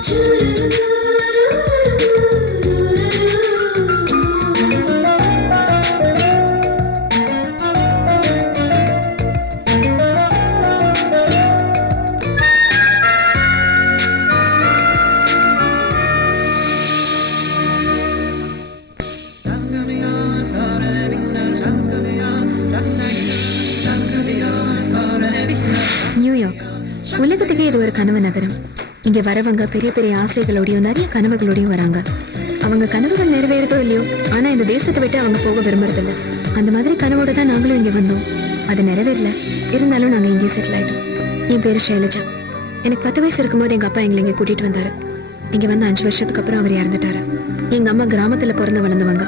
New York உலகத்துக்கே இது ஒரு கனவு நகரம். இங்க வரவங்க பெரிய பெரிய ஆசைகளோடையும் நிறைய கனவுகளோடையும் வராங்க. அவங்க கனவுகள் நிறைவேறதோ இல்லையோ, ஆனா இந்த தேசத்தை விட்டு அவங்க போக விரும்புறதில்ல. அந்த மாதிரி கனவோட தான் நாங்களும் இங்க வந்தோம். அது நிறைவேறல, இருந்தாலும் நாங்க இங்கே செட்டில் ஆயிட்டோம். என் பேரு ஷைலஜா. எனக்கு 10 வயசு இருக்கும்போது எங்க அப்பா எங்களை இங்க கூட்டிட்டு வந்தாரு. இங்க வந்து 5 வருஷத்துக்கு அப்புறம் அவர் இறந்துட்டாரு. எங்க அம்மா கிராமத்துல பிறந்து வளர்ந்தவங்க.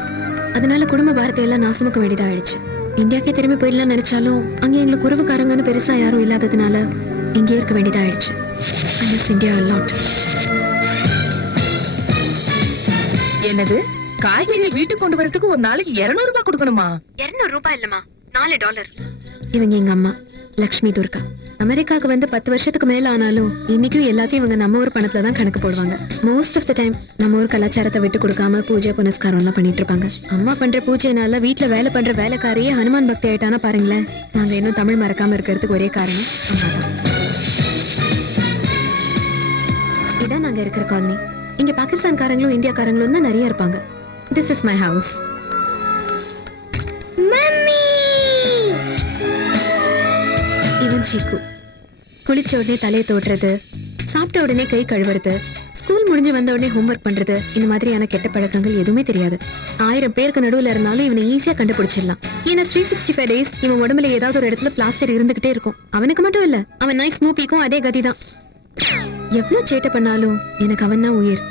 அதனால குடும்ப பாரத்தை எல்லாம் நான் சுமக்க வேண்டியதா ஆயிடுச்சு. இந்தியாக்கே திரும்பி போயிடலாம் நினைச்சாலும் அங்கே எங்களுக்கு உறவுக்காரங்கன்னு பெருசா யாரும் இல்லாததுனால இங்கே இருக்க வேண்டியதா ஆயிடுச்சு. I miss India a lot. என்னது, காய்கறி வீட்டுக்கு கொண்டு வரதுக்கு ஒரு நாளைக்கு 200 ரூபாய் கொடுக்கணுமா? 200 ரூபாய் இல்லம்மா, $4. இவங்க எங்க அம்மா லக்ஷ்மி துர்கா. அமெரிக்காவுக்கு வந்து 10 வருஷத்துக்கு மேல ஆனாலும் இன்னைக்கும் எல்லாத்தையும் இவங்க நம்ம ஊர் பணத்துல தான் கணக்கு போடுவாங்க. மோஸ்ட் ஆஃப் த டைம் நம்ம ஊர் கலாச்சாரத்தை விட்டு கொடுக்காம பூஜை புனஸ்காரம் எல்லாம் பண்ணிட்டு இருப்பாங்க. அம்மா பண்ற பூஜைனால வீட்டுல வேலை பண்ற வேலைக்காரியே ஹனுமான் பக்தி ஆயிட்டானா பாருங்களேன். நாங்க இன்னும் தமிழ் மறக்காம இருக்கிறதுக்கு ஒரே காரணம் அம்மா தான். இதான் நாங்க இருக்கிற காலனி. இங்க பாகிஸ்தான்காரங்களும் இந்தியாக்காரங்களும் தான் நிறைய இருப்பாங்க. This is my house. இவன் சீக்கு. குளிச்ச உடனே தலையை தோட்டுறது, சாப்பிட்ட உடனே கை கழுவுறது, ஸ்கூல் முடிஞ்சு வந்த உடனே ஹோம்ஒர்க் பண்றது, இந்த மாதிரியான கெட்ட பழக்கங்கள் எதுவுமே தெரியாது. 1000 பேருக்கு நடுவுல இருந்தாலும் இவனை ஈஸியா கண்டுபிடிச்சிடலாம். ஏன்னா 365 டேஸ் இவன் உடம்புல ஏதாவது ஒரு இடத்துல பிளாஸ்டர் இருந்துகிட்டே இருக்கும். அவனுக்கு மட்டும் இல்ல, அவன் நாய் ஸ்னூப்பிக்கும் அதே கதிதான். எவ்வளவு சேட்டை பண்ணாலும் எனக்கு அவன் தான் உயிர்.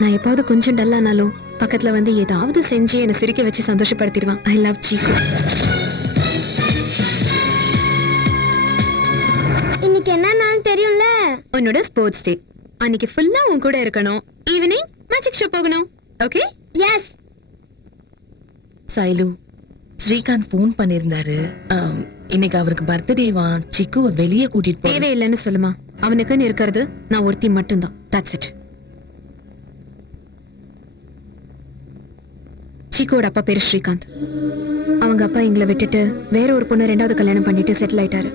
நான் எப்பாவது கொஞ்சம் டல்லானாலும் பக்கத்துல வந்து ஏதாவது செஞ்சு என்னை சிரிக்க வச்சு சந்தோஷப்படுத்திடுவான். ஐ லவ் சீக்கு. இன்னைக்கு என்ன நாள் தெரியும்ல? உன்னோட ஸ்போர்ட்ஸ் டே. அன்னைக்கு ஃபுல்லா உன் கூட இருக்கணும். ஈவினிங் மேஜிக் ஷோ போகணும். Okay? Yes. Sailu, Srikanth phone பண்ணிருந்தாரு. இன்னைக்கு அவருக்கு பர்த்டேவா. சிக்குவை வெளியே கூட்டிட்டு போய் தேவையில்லைன்னு சொல்லுமா. அவனுக்குன்னு இருக்கிறது நான் ஒருத்தி மட்டும்தான். That's it. சிக்கோட அப்பா பேரு ஸ்ரீகாந்த். அவங்க அப்பா எங்களை விட்டுட்டு வேற ஒரு பொண்ணு 2வது கல்யாணம் பண்ணிட்டு செட்டில் ஆயிட்டாரு.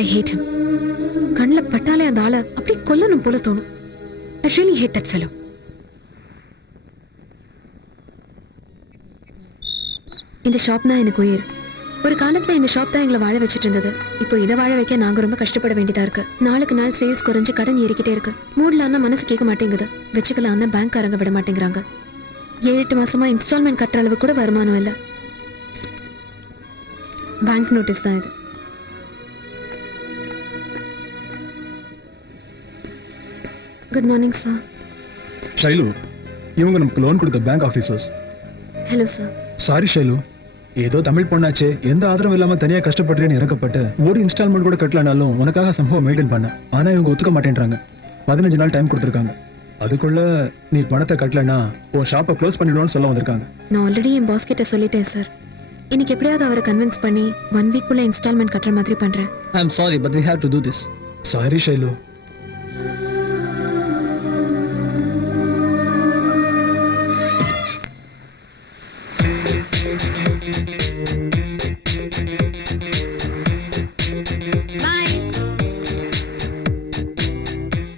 I hate him. கண்ணில் பட்டாலே அந்த ஆளை அப்படி கொல்லணும் போல தோணும். I really hate that fellow. இந்த ஷாப்னா எனக்கு உயிர். ஒரு காலத்துல இந்த ஷாப் தான் எங்களை வாழ வச்சுட்டு இருந்தது. இப்போ இதை வாழ வைக்க நாங்க ரொம்ப கஷ்டப்பட வேண்டியதா இருக்கு. நாளுக்கு நாள் சேல்ஸ் குறைஞ்சு கடன் ஏறிக்கிட்டே இருக்கு. மூடலான்னா மனசு கேட்க மாட்டேங்குது. வச்சுக்கலான்னா பேங்க்காரங்க விட மாட்டேங்கிறாங்க. 7-8 மாசமா இன்ஸ்டால்மெண்ட் கட்டுற அளவு கூட வருமானம் இல்லை. பேங்க் நோட்டீஸ் தான் இது. Good morning sir. ஷைலு, இவங்க நமக்கு லோன் கொடுத்த bank officers. Hello sir. Sorry Shailu, ஏதோ தமிழ் பொண்ணாச்சே, எந்த ஆதரவும் இல்லாம தனியா கஷ்டப்படுறேன்னு இறக்கப்பட்டு ஒரு இன்ஸ்டால்மெண்ட் கூட கட்டலனாலும் உனக்காக சம்பவம் மெயின்டைன் பண்ண. ஆனா இவங்க ஒத்துக்க மாட்டேன்றாங்க. 15 நாள் டைம் கொடுத்துருக்காங்க. அதுக்குள்ள நீ பணத்தை கட்டலனா உன் ஷாப்பை க்ளோஸ் பண்ணிடுவோம்னு சொல்ல வந்திருக்காங்க. நான் ஆல்ரெடி என் பாஸ் கிட்ட சொல்லிட்டேன் சார். இன்னைக்கு எப்படியாவது அவரை கன்வின்ஸ் பண்ணி 1 வீக்குள்ள இன்ஸ்டால்மெண்ட் கட்டுற மாதிரி பண்றேன். I am sorry, but we have to do this. Sorry Shailu.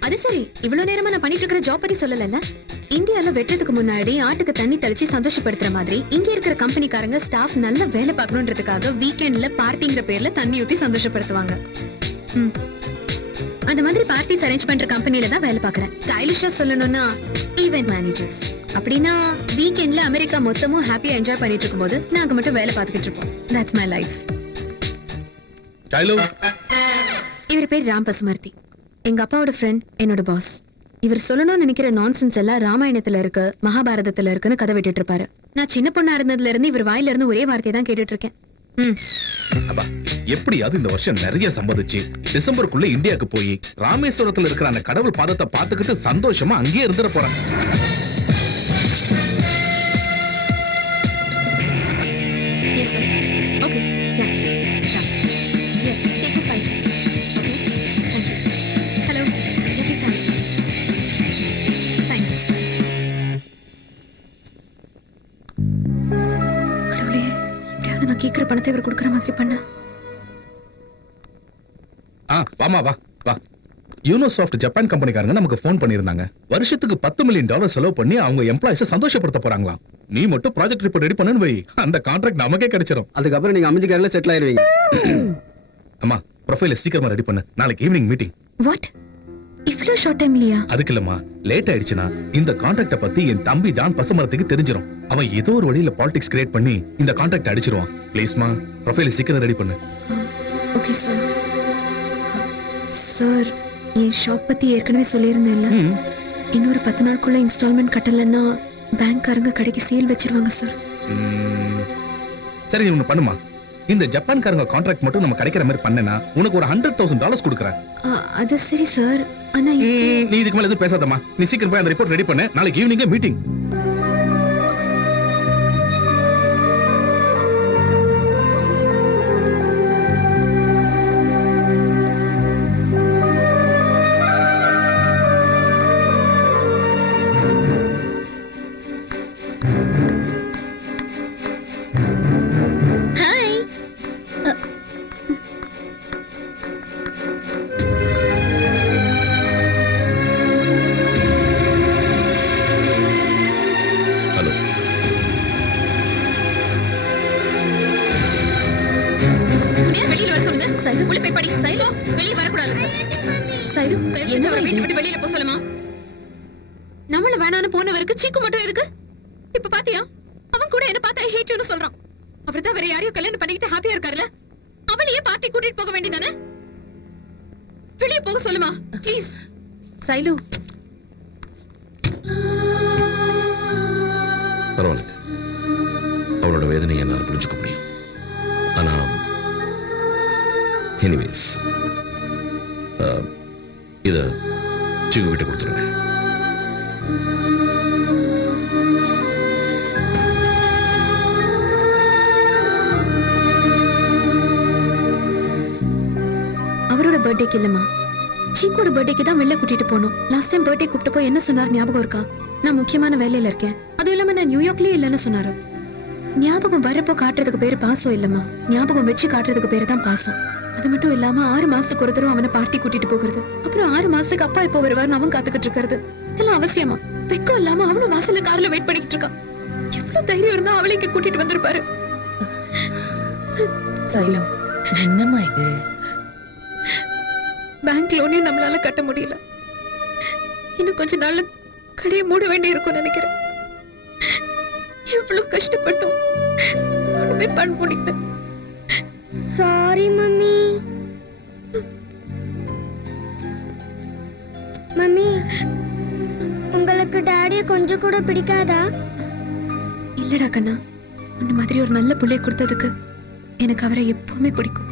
அது சரி, இவ்வளவு நேரமா நான் பண்ணிட்டு இருக்கிற ஜாப் பத்தி சொல்லல. இந்தியால வெட்டுறதுக்கு முன்னாடி ஆட்டுக்கு தண்ணி தெளிச்சு சந்தோஷப்படுத்துற மாதிரி இங்க இருக்கிற கம்பெனிக்காரங்க ஸ்டாஃப் நல்ல வேலை பார்க்கணுன்றதுக்காக வீக்கெண்ட்ல பார்ட்டிங்கிற பேர்ல தண்ணி ஊத்தி சந்தோஷப்படுத்துவாங்க. அந்த மாதிரி பார்ட்டிஸ் அரேஞ்ச் பண்ற கம்பெனில தான் வேலை பார்க்கறேன். ஸ்டைலிஷா சொல்லணும்னா ஈவென்ட் மேனேஜர்ஸ். அப்படின்னா வீக்கெண்ட்ல அமெரிக்கா மொத்தமும் ஹாப்பியா என்ஜாய் பண்ணிட்டு இருக்கும்போது நாங்க மட்டும் வேலை பார்த்துக்கிட்டு இருப்போம். That's my life. இவர் பேர் ராம் பசுமர்த்தி. எங்க அப்பாவோட ஃப்ரெண்ட், என்னோட பாஸ். இவர் சொல்லணும்னு நினைக்கிற நான்சென்ஸ் எல்லாம் ராமாயணத்துல இருக்கு, மகாபாரதத்துல இருக்குன்னு கதை விட்டுட்டு இருப்பாரு. நான் சின்ன பொண்ணா இருந்ததுல இருந்து இவர் வாயில இருந்து ஒரே வார்த்தையை தான் கேட்டுட்டு இருக்கேன். எப்படியாவது இந்த வருஷம் நிறைய சம்பாதிச்சு டிசம்பருக்குள்ள இந்தியாவுக்கு போய் ராமேஸ்வரத்துல இருக்கிற அந்த கடவுள் பாதத்தை பார்த்துக்கிட்டு சந்தோஷமா அங்கேயே இருந்துட போறேன். கேட்குற பணத்தை இவர் கொடுக்குற மாதிரி பண்ண. வாமா வா வா. யூனோசாஃப்ட் ஜப்பான் கம்பெனிக்காரங்க நமக்கு ஃபோன் பண்ணியிருந்தாங்க. வருஷத்துக்கு $10 மில்லியன் செலவு பண்ணி அவங்க எம்ப்ளாயிஸை சந்தோஷப்படுத்த போறாங்களாம். நீ மட்டும் ப்ராஜெக்ட் ரிப்போர்ட் ரெடி பண்ணுன்னு வை, அந்த கான்ட்ராக்ட் நமக்கே கிடைச்சிடும். அதுக்கப்புறம் நீங்க அமைஞ்சிக்காரல செட்டில் ஆயிருவீங்க. அம்மா ப்ரொஃபைல சீக்கிரமா ரெடி பண்ணு, நாளைக்கு ஈவினிங் மீட்டிங். வாட், இவ்வளோ ஷார்ட் டைம்லையா? அதுக்கு இல்லம்மா, லேட் ஆயிடுச்சுன்னா இந்த கான்ட்ராக்ட பத்தி என் தம்பி ஜான் பசமரத்துக்கு தெரிஞ்சிரும். அவன் ஏதோ ஒரு வழியில பாலிடிக்ஸ் கிரியேட் பண்ணி இந்த கான்ட்ராக்ட் அடிச்சிருவான். ப்ளீஸ்மா ப்ரொஃபைல சீக்கிரம் ரெடி பண்ணு. Okay sir. சார், என் ஷாப் பத்தி ஏற்கனவே சொல்லியிருந்தேன்ல, இன்னொரு 10 நாளுக்குள்ள இன்ஸ்டால்மெண்ட் கட்டலைன்னா பேங்க்காரங்க கடைக்கு சீல் வச்சிருவாங்க சார். சரி, நீ ஒண்ணு பண்ணுமா, இந்த ஜப்பான்காரங்க கான்ட்ராக்ட் மட்டும் நம்ம கிடைக்கிற மாதிரி பண்ணனா உனக்கு ஒரு $100,000 கொடுக்குறேன். அது சரி சார், ஆனா நீ இதுக்கு மேல எதுவும் பேசாதம்மா. நீ சீக்கிரம் போய் அந்த ரிப்போர்ட் ரெடி பண்ணு, நாளைக்கு ஈவினிங் மீட்டிங். வெளியில வர சொல்லுங்க. சைலு, உள்ள போய் படி. சைலு, வெளிய வர கூடாது. சைலு, என்ன வீட்டு விட்டு வெளியில போ சொல்லுமா. நம்மள வேணான்னு போனவருக்கு சீக்கு மட்டும் எதுக்கு? இப்ப பாத்தியா, அவன் கூட என்ன பார்த்தா ஹேட் யூன்னு சொல்றான். அவர்தான் வேற யாரையும் கல்யாணம் பண்ணிக்கிட்டு ஹாப்பியா இருக்காருல்ல, அவளையே பார்ட்டி கூட்டிட்டு போக வேண்டியதானே? வெளிய போக சொல்லுமா ப்ளீஸ். சைலு, பரவாயில்ல, அவளோட வேதனை என்னால் புரிஞ்சுக்க முடியும். ஆனா எனிவேஸ், இத சிக்கு கிட்ட கொடுத்துருங்க. அவரோட பர்த்டேக்கு இல்லம்மா, சீக்கோட பர்த்டேக்கு தான் வெளில கூட்டிட்டு போனோம். லாஸ்ட் டைம் பர்த்டே கூப்பிட்டு போய் என்ன சொன்னார் ஞாபகம் இருக்கா? நான் முக்கியமான வேலையில இருக்கேன், அதுவும் இல்லாம நான் நியூயார்க்லயே இல்லைன்னு சொன்னாரு. ஞாபகம் வரப்போ காட்டுறதுக்கு பேரு பாசம் இல்லம்மா, ஞாபகம் வச்சு காட்டுறதுக்கு பேரு தான் பாசம். அது மட்டும் இல்லாம 6 மாசத்துக்கு ஒரு தடவை அவனை பார்ட்டி கூட்டிட்டு போகிறது, அப்புறம் 6 மாசத்துக்கு அப்பா இப்போ வருவார்னு அவன் காத்துக்கிட்டு இருக்கிறது, இதெல்லாம் அவசியமா? வெக்கம் இல்லாம அவனும் வாசல்ல கார்ல வெயிட் பண்ணிட்டு இருக்கான். எவ்வளவு தைரியம் இருந்தா அவளை இங்க கூட்டிட்டு வந்திருப்பாரு. சைலு, என்னம்மா இது? பேங்க் லோனையும் நம்மளால கட்ட முடியல, இன்னும் கொஞ்ச நாள்ல கடையை மூட வேண்டி இருக்கும் நினைக்கிறேன். எவ்வளவு கஷ்டப்பட்டோம், ஒண்ணுமே பண்ண முடியல. Sorry mummy. மம்மி, உங்களுக்கு டாடிய கொஞ்சம் கூட பிடிக்காதா? இல்லடா கண்ணா, உன்ன மாதிரி ஒரு நல்ல புள்ளைய கொடுத்ததுக்கு எனக்கு அவரை எப்பவுமே பிடிக்கும்.